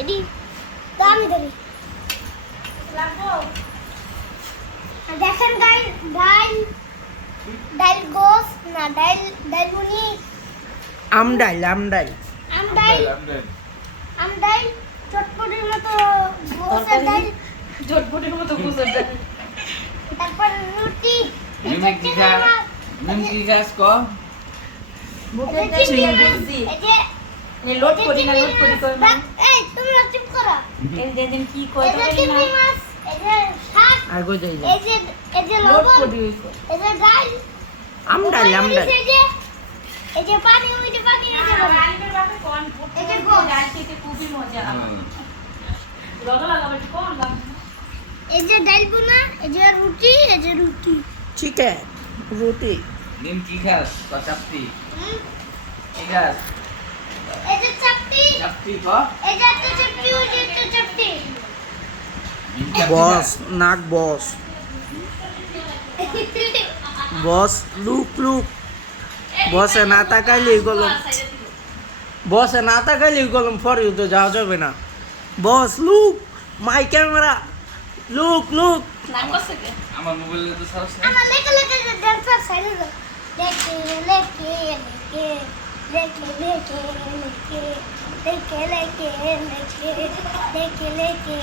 এডি দামি ধরি লাগবো দেখেন ডাইল ডাইল ডাইল গোস না ডাইল ডাইল মুনি আমডাইল আমডাইল চটপটির মতো গোসের ডাইল চটপটির মতো গোসের ডাইল তারপর রুটি নিমকি গাছ ক বুকের ডাইল বুঝছি এই যে নে লোড করি না লোড করি কই মা এই তুমি চুপ করো এই যে দিন কি কই এই তো যে করি চিংড়ি না মাছ এই যে শাক আগো যাই এই যে লোড লবণ করি হইছে এই যে ডাল আমডাইল এই যে পানি এই যে রানীর বাপে কোন এই যে গোস ডাল খেতে খুবই মজা লগা লাগাবে কোন দাম এই যে ডাল বুনা এই যে রুটি চিকেন রুটি নিমকি গাছ ক চাপটি হুম, কি গাছ এই যে চাপটি চাপটি ক এই যে একটা চাপটি ওই যে একটা চাপটি বস নাক বস লুক বসে না তাকাইলেই গলম ফর ইউ তো যাওয়া যাবে না বস লুক মাই ক্যামেরা লুক না কসে কে আমার মোবাইলে তো সার্চ আমার লেখা ডান্সার সাইলে লেখে লেখে